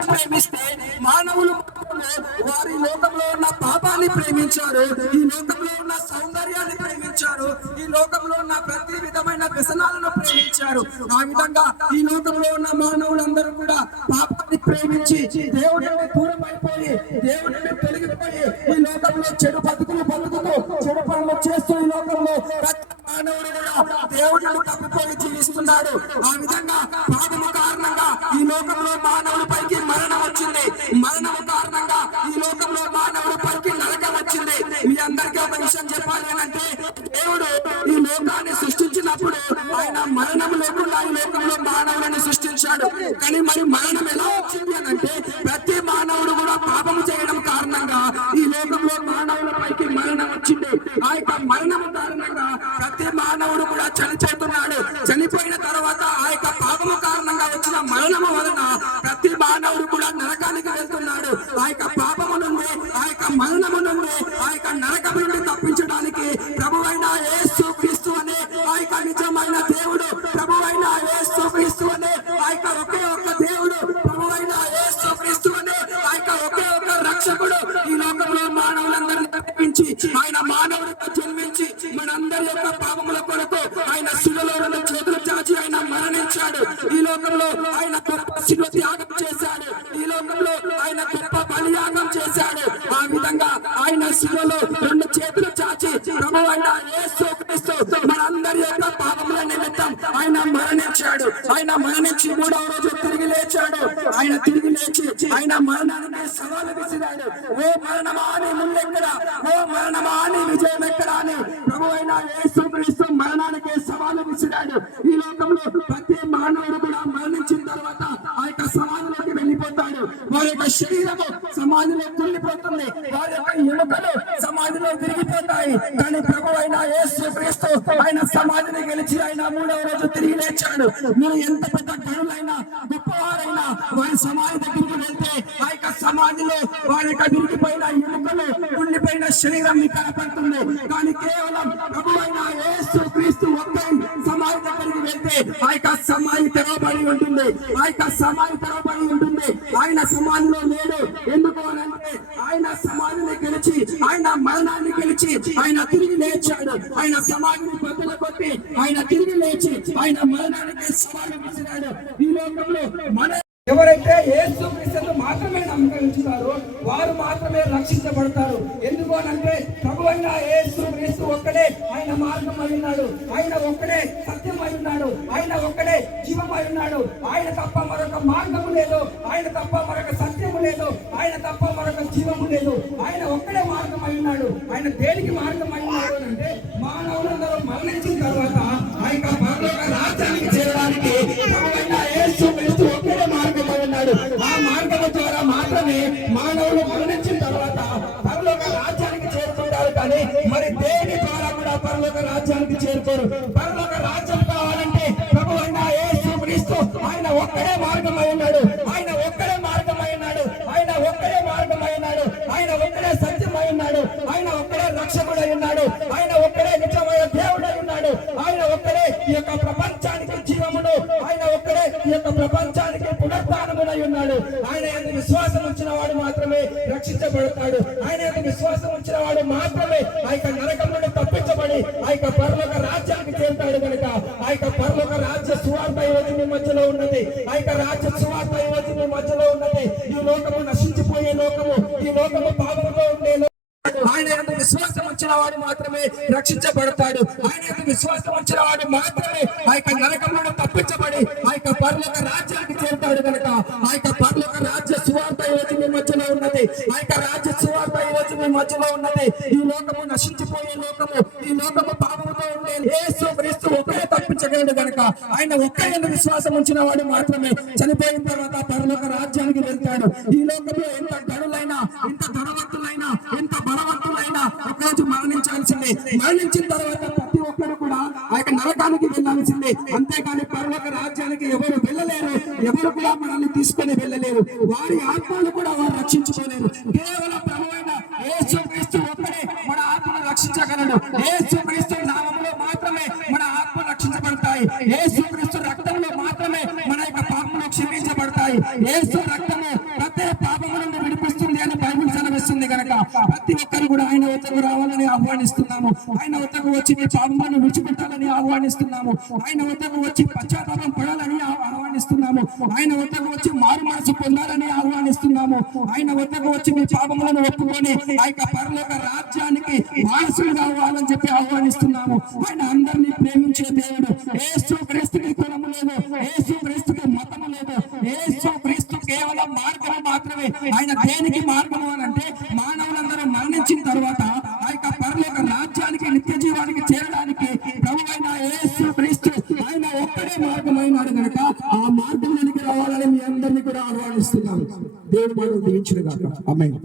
ప్రేమిస్తే మానవులు వారి లోకంలో ఉన్న పాపాన్ని ప్రేమించారు, ఈ లోకంలో ఉన్న సౌందర్యాన్ని ప్రేమించారు, ఈ లోకంలో ఉన్న ప్రతి విధమైన వ్యసనాలను ప్రేమించారు. ఆ విధంగా ఈ లోకంలో ఉన్న మానవులందరూ కూడా పాపాన్ని ప్రేమించి దేవుడిని దూరం అయిపోయి దేవుడిని తొలగిపోయి ఈ లోకంలో చెడు బతుకులు బతుకుతూ చెడు పనులు చేస్తూ ఈ లోకంలో మానవుడు కూడా దేవుడిని తప్పిపోయి జీవిస్తున్నాడు. ఆ విధంగా పాపము కారణంగా ఈ లోకంలో మానవుడి పైకి మరణం వచ్చింది. మరణం కారణంగా ఈ లోకంలో మానవుడి పైకి నరకం వచ్చింది. మీ అందరికీ ఒక విషయం చెప్పాలి అంటే, దేవుడు ఈ లోకాన్ని సృష్టించినప్పుడు ఆయన మరణం లేకుండా ఈ లోకంలో మానవులను సృష్టించాడు. కానీ మరి మరణం ఎలా వచ్చింది అని అంటే, ప్రతి మానవుడు కూడా పాపము చేయడం కారణంగా ఈ లోకంలో మానవుల పైకి మరణం వచ్చింది. ఆ యొక్క మరణం కారణంగా ప్రతి మానవుడు కూడా చనిపోతున్నాడు. చనిపోయిన తర్వాత ఆ యొక్క పాపము కారణంగా వచ్చిన మరణము వలన ప్రతి మానవుడు కూడా నరకానికి వెళ్తున్నాడు. ఆ యొక్క పాపము నుండి, ఆ యొక్క మరణము నుండి, ఆ యొక్క నరకము నుండి తప్పించడానికి ప్రభువైన యేసు క్రీస్తు అనే ఆ యొక్క నిజమైన దేవుడు, ప్రభువైన యేసు క్రీస్తు అనే ఆ యొక్క ఒకే ఒక్క దేవుడు, ప్రభువైన యేసు క్రీస్తు అనే ఆ యొక్క ఒకే ఒక్క రక్షకుడు ఈ లోకంలో మానవులందరినీ తప్పించి ఆయన మానవుడిగా జన్మించి మనందరి యొక్క పాపముల కొరకు ఆయన శిలువలో రెండు చేతులు చాచి ఆయన మరణించాడు. ఈ లోకంలో ఆయన గొప్ప శిలువ త్యాగం చేశాడు. ఈ లోకంలో ఆయన గొప్ప బలియాగం చేశాడు. ఆ విధంగా ఆయన శిలువలో రెండు చేతులు చాచి ప్రభువైన యేసు క్రీస్తు మనందరి యొక్క పాపముల నిమిత్తం ఆయన మరణించాడు. ఆయన మరణించి మూడవ రోజు తిరిగి లేచాడు. ఆయన తిరిగి లేచి ఆయన మరణానికి సవాలు విసిరాడు. ఓ మరణమా అని ముల్లెక్కడా, ఓ మరణమా అని విజయం ఎక్కడా అని ప్రభువైన యేసు క్రీస్తు మరణానికి సవాలు విసిరాడు. ఈ లోకంలో ప్రతి మానవుడు కూడా మరణించిన తర్వాత ఆ యొక్క సమాధిలోకి వెళ్ళిపోతాడు. వారి యొక్క శరీరము సమాధిలో కుళ్ళిపోతుంది, వారి యొక్క ఎముకలు సమాధిలో విరిగిపోతాయి. కానీ ప్రభువైన యేసు క్రీస్తు ఆయన సమాధిని గెలిచి ఆయన మూడవ రోజు తిరిగి లేచాడు. మీరు ఎంత పెద్ద గనులైనా గొప్పవారైనా వారి సమాధి దగ్గరికి వెళ్తే ఆ యొక్క సమాధిలో వారి యొక్క విరిగిపోయిన ఎముకలు కుళ్ళిపోయిన శరీరం మీకు కనపడుతుంది. కానీ కేవలం ప్రభువైన యేసు క్రీస్తు ఒక్క సమాధి దగ్గరికి వెళ్తే ఆ యొక్క సమాధి తెరవబడి ఉంటుంది. ఆ యొక్క సమాధి తెరవబడి ఉంటుంది. ఆయన సమాధిలో లేడు. ఎందుకు అనంటే ఆయన సమాధిని గెలిచి ఆయన మరణాన్ని గెలిచి ఆయన తిరిగి లేచాడు. ఆయన సమాధిని బద్దలు కొట్టి ఆయన తిరిగి లేచి ఆయన మరణానికి సవాలు విసిరాడు. ఈ లోకంలో మన ఎవరైతే యేసు క్రీస్తును మాత్రమే నమ్మకరించుతారో వారు మాత్రమే రక్షించబడతారు. ఎందుకు అనంటే ప్రభువైన యేసు క్రీస్తు ఒక్కడే ఆయన మార్గం అయి ఉన్నాడు, ఆయన ఒక్కడే సత్యం అయి ఉన్నాడు, ఆయన ఒక్కడే జీవం అయి ఉన్నాడు. ఆయన తప్ప మరొక మార్గము లేదు, ఆయన తప్ప మరొక సత్యము లేదు, ఆయన తప్ప మరొక జీవము లేదు. ఆయన ఒక్కడే మార్గం అయి ఉన్నాడు. ఆయన దేనికి మార్గం అయి ఉన్నాడు అంటే మానవులందరూ మరణించిన తర్వాత ఆ యొక్క పరలోక రాజ్యానికి చేరడానికి ప్రభువైన యేసు క్రీస్తు ఒక్కడే మార్గం. ఆ మార్గం ద్వారా మాత్రమే మానవులు మరణించిన తర్వాత పరలోక రాజ్యానికి చేరుకుంటారు. కానీ మరి దేని ద్వారా కూడా పరలోక రాజ్యానికి చేరుకోరు. పరలోక రాజ్యం కావాలంటే ప్రభువైన యేసు క్రీస్తు ఆయన ఒక్కడే మార్గం అయి ఉన్నాడు, ఆయన ఒక్కడే మార్గం అయి ఉన్నాడు, ఆయన ఒక్కడే మార్గం అయి ఉన్నాడు, ఆయన ఒక్కడే సత్యం అయి ఉన్నాడు, ఆయన ఒక్కడే రక్షకుడు అయి ఉన్నాడు, ఆయన ఒక్కడే నిజమైన దేవుడు అయి ఉన్నాడు, ఆయన ఒక్కడే ఈ యొక్క ప్రపంచానికి జీవమును, ఆయన ఒక్కడే ఈ యొక్క ప్రపంచానికి పునరుత్థానమునై ఉన్నాడు. ఆయన యందు విశ్వాసం ఉంచిన వాడు మాత్రమే రక్షించబడతాడు. ఆయన యందు విశ్వాసం ఉంచిన వాడు మాత్రమే ఆ యొక్క నరకం నుండి తప్పించబడి ఆ యొక్క పరలోక రాజ్యానికి చేరుతాడు. కనుక ఆ యొక్క పరలోక రాజ్య సువార్త ఈ రోజు మీ మధ్యలో ఉన్నది. ఆ యొక్క రాజ్య సువార్త ఈ రోజు మీ మధ్యలో ఉన్నది. ఈ లోకము నశించిపోయే లోకము, ఈ లోకము పాపంలో ఉండే ఆయన యందు విశ్వాసం ఉంచిన వాడు మాత్రమే రక్షించబడతాడు. ఆయన యందు విశ్వాసం ఉంచిన వాడు మాత్రమే ఆ యొక్క నరకంలో తప్పించబడి ఆ యొక్క పరలోక రాజ్యానికి చేరుతాడు. కనుక ఆ యొక్క పరలోక రాజ్య సువార్త ఈ రోజు మీ మధ్యలో ఉన్నది. ఆ యొక్క రాజ్య సువార్త ఈ రోజు మీ మధ్యలో ఉన్నది. ఈ లోకము నశించిపోయే లోకము, ఈ లోకము పాపంతో ఉండే యేసు క్రీస్తు ఒక్కడే తప్పించగలడు. కనుక ఆయన ఒక్క యందు విశ్వాసం ఉంచిన వాడు మాత్రమే చనిపోయిన తర్వాత పరలోక రాజ్యానికి వెళ్తాడు. ఈ లోకంలో ఎంత గనులైనా, ఎంత ధనవంతులైనా, ఎంత బలవంతులైనా ఒకరోజు మరణించాల్సిందే. మరణించిన తర్వాత ప్రతి ఒక్కరు కూడా ఆ యొక్క నరకానికి వెళ్ళాల్సిందే. అంతేకాని పరలోక రాజ్యానికి ఎవరు వెళ్ళలేరు, ఎవరు కూడా మనల్ని తీసుకొని వెళ్ళలేరు. వారి ఆత్మలు కూడా వారు రక్షించుకోలేరు. కేవలం ప్రభువైన యేసు క్రీస్తు ఒక్కడే మన ఆత్మను రక్షించగలడు. యేసు క్రీస్తు నామములో మాత్రమే మన ఆత్మ రక్షించబడతాయి. యేసు క్రీస్తు రక్తంలో మాత్రమే మన యొక్క పాపములు క్షమించబడతాయి. యేసు రక్తము ప్రతి ఒక్కరు కూడా ఆయన వద్దకు రావాలని ఆహ్వానిస్తున్నాము. ఆయన వద్దకు వచ్చి మీ పాపాలను విడిచిపెట్టాలని ఆహ్వానిస్తున్నాము. ఆయన వద్దకు వచ్చి పశ్చాత్తాపం పడాలని ఆహ్వానిస్తున్నాము. ఆయన వద్దకు వచ్చి మారు మనసు పొందాలని ఆహ్వానిస్తున్నాము. ఆయన వద్దకు వచ్చి మీ పాపములను ఒప్పుకొని ఆ యొక్క పరలోక రాజ్యానికి వారసులు కావాలని చెప్పి ఆహ్వానిస్తున్నాము. ఆయన అందరినీ ప్రేమించే దేవుడు. యేసు క్రీస్తుకి కులము లేదు, యేసు క్రీస్తుకి మతము లేదు, యేసు క్రీస్తు కేవలం మార్గము మాత్రమే. ఆయన దేనికి మార్గము అని అంటే మానవులందరూ మరణించిన తర్వాత ఆ యొక్క పరలోక రాజ్యానికి నిత్య జీవానికి చేరడానికి ప్రభువైన యేసు క్రీస్తు ఆయన ఒక్కడే మార్గమైనాడు కనుక ఆ మార్గంలోనికి రావాలని మీ అందరినీ కూడా ఆహ్వానిస్తున్నాను. దేవుడు మనం దీవించును గాక. ఆమేన్.